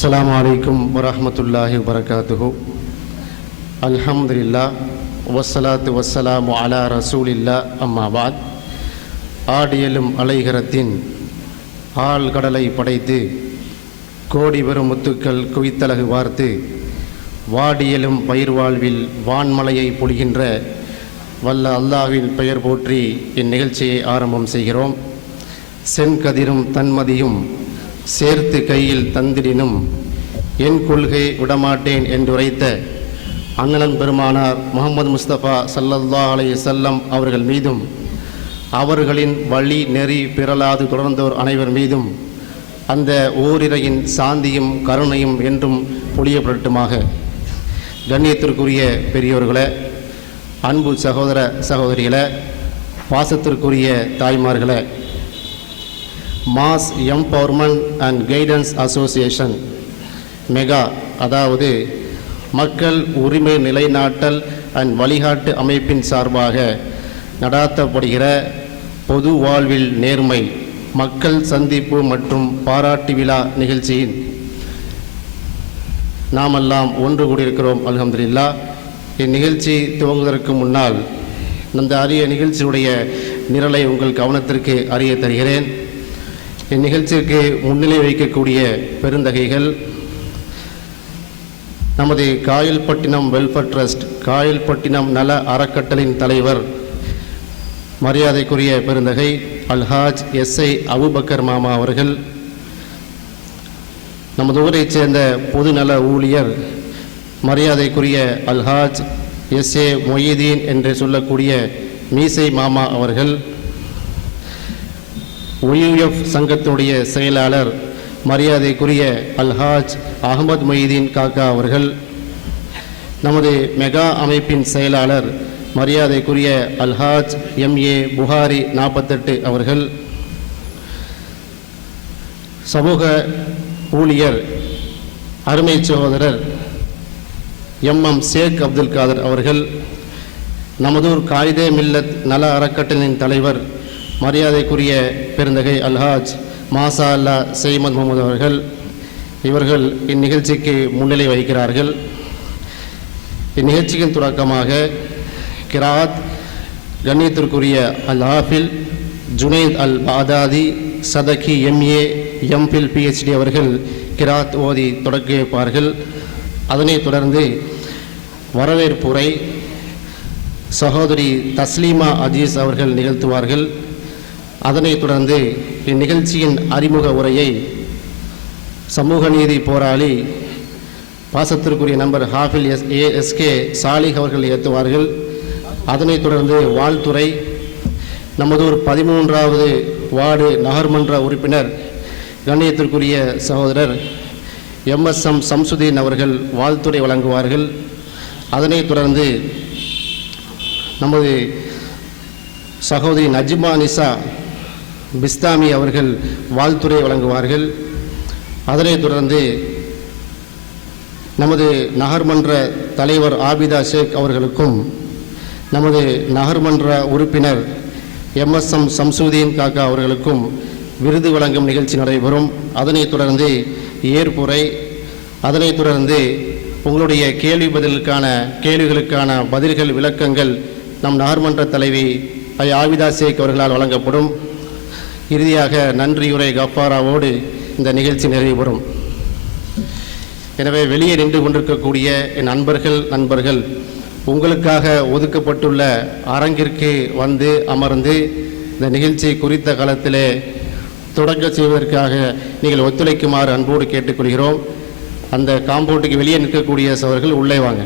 அஸ்ஸலாமு அலைக்கும் வரஹ்மத்துல்லாஹி வபரகாத்துஹு. அல்ஹம்துலில்லாஹ் வஸ்ஸலாத்து வஸ்ஸலாமு அலா ரசூலில்லாஹ். அம்மா பாத். ஆடியலும் அலைகரத்தின் ஆள் கடலை படைத்து கோடி பெரும் முத்துக்கள் குவித்தலகு வார்த்து வாடியலும் பயிர் வாழ்வில் வான்மலையை பொழிகின்ற வல்ல அல்லாஹ்வின் பெயர் போற்றி இந்நிகழ்ச்சியை ஆரம்பம் செய்கிறோம். சென்கதிரும் தன்மதியும் சேர்த்து கையில் தந்திடினும் என் கொள்கை விடமாட்டேன் என்றுரைத்த அண்ணலன் பெருமானார் முஹம்மது முஸ்தபா ஸல்லல்லாஹு அலைஹி வஸல்லம் அவர்கள் மீதும் அவர்களின் வழி நெறி பிறலாது தொடர்ந்தோர் அனைவர் மீதும் அந்த ஓரிரையின் சாந்தியும் கருணையும் என்றும் பொழியப்படட்டுமாக. கண்ணியத்திற்குரிய பெரியோர்களே, அன்பு சகோதர சகோதரிகளே, பாசத்திற்குரிய தாய்மார்களே, mass empowerment and guidance association mega, அதாவது மக்கள் உரிமை நிலைநாட்டல் அண்ட் வழிகாட்டு அமைப்பின் சார்பாக நடாத்தப்படுகிற பொது வாழ்வில் நேர்மை மக்கள் சந்திப்பு மற்றும் பாராட்டு விழா நிகழ்ச்சியின் நாமெல்லாம் ஒன்று கூடியிருக்கிறோம். அல்ஹம்துலில்லாஹ். இந்நிகழ்ச்சி துவங்குவதற்கு முன்னால் அந்த அரிய நிகழ்ச்சியுடைய நிரலை உங்கள் கவனத்திற்கு அறிய தருகிறேன். இந்நிகழ்ச்சிக்கு முன்னிலை வைக்கக்கூடிய பெருந்தகைகள் நமது காயல்பட்டினம் வெல்ஃபேர் ட்ரஸ்ட் காயல்பட்டினம் நல அறக்கட்டளின் தலைவர் மரியாதைக்குரிய பெருந்தகை அல்ஹாஜ் எஸ்ஐ அபுபக்கர் மாமா அவர்கள், நமது ஊரைச் சேர்ந்த பொதுநல ஊழியர் மரியாதைக்குரிய அல்ஹாஜ் எஸ்ஏ மொய்தீன் என்று சொல்லக்கூடிய மீசை மாமா அவர்கள், ஒய்யூஎஃப் சங்கத்தினுடைய செயலாளர் மரியாதைக்குரிய அல்ஹாஜ் அகமது மொய்தீன் காக்கா அவர்கள், நமது மெகா அமைப்பின் செயலாளர் மரியாதைக்குரிய அல்ஹாஜ் எம்ஏ புகாரி 48 அவர்கள், சமூக ஊழியர் அருமை சகோதரர் எம்எம் ஷேக் அப்துல் காதர் அவர்கள், நமதூர் காயிதே மில்லத் நல அறக்கட்டளின் தலைவர் மரியாதைக்குரிய பெருந்தகை அல்ஹாஜ் மாசா அல்லா செய்மத் முகமது அவர்கள், இவர்கள் இந்நிகழ்ச்சிக்கு முன்னிலை வகிக்கிறார்கள். இந்நிகழ்ச்சியின் தொடக்கமாக கிராத் கண்ணியத்திற்குரிய அல் ஹாஃபில் ஜுனைத் அல் பாதாதி சதகி எம்ஏ எம்பில் பிஹெச்டி அவர்கள் கிராத் ஓதி தொடக்கி வைப்பார்கள். அதனைத் தொடர்ந்து வரவேற்புரை சகோதரி தஸ்லீமா அஜீஸ் அவர்கள் நிகழ்த்துவார்கள். அதனைத் தொடர்ந்து இந்நிகழ்ச்சியின் அறிமுக உரையை சமூக நீதி போராளி பாசத்திற்குரிய நண்பர் ஹாஃபில் எஸ்கே சாலிஹ் அவர்கள் ஏற்றுவார்கள். அதனைத் தொடர்ந்து வாழ்த்துறை நமதூர் 13வது வார்டு நகர்மன்ற உறுப்பினர் கண்ணியத்திற்குரிய சகோதரர் எம்எஸ்எம் சம்சுதீன் அவர்கள் வாழ்த்துறை வழங்குவார்கள். அதனைத் தொடர்ந்து நமது சகோதரி நஜ்மா நிசா பிஸ்தாமி அவர்கள் வாழ்த்துறை வழங்குவார்கள். அதனைத் தொடர்ந்து நமது நகர்மன்ற தலைவர் ஆபிதா ஷேக் அவர்களுக்கும் நமது நகர்மன்ற உறுப்பினர் எம்எஸ்எம் சம்சுதீன் காக்கா அவர்களுக்கும் விருது வழங்கும் நிகழ்ச்சி நடைபெறும். அதனைத் தொடர்ந்து ஏற்புரை, அதனைத் தொடர்ந்து உங்களுடைய கேள்விகளுக்கான பதில்கள் விளக்கங்கள் நம் நகர்மன்ற தலைவி ஆபிதா ஷேக் அவர்களால் வழங்கப்படும். இறுதியாக நன்றியுரை கஃபாராவோடு இந்த நிகழ்ச்சி நிறைவு பெறும். எனவே வெளியே நின்று கொண்டிருக்கக்கூடிய என் நண்பர்கள் உங்களுக்காக ஒதுக்கப்பட்டுள்ள அரங்கிற்கு வந்து அமர்ந்து இந்த நிகழ்ச்சி குறித்த காலத்திலே தொடங்க செய்வதற்காக நீங்கள் ஒத்துழைக்குமாறு அன்போடு கேட்டுக்கொள்கிறோம். அந்த காம்பவுண்டுக்கு வெளியே நிற்கக்கூடிய சவர்கள் உள்ளே வாங்க.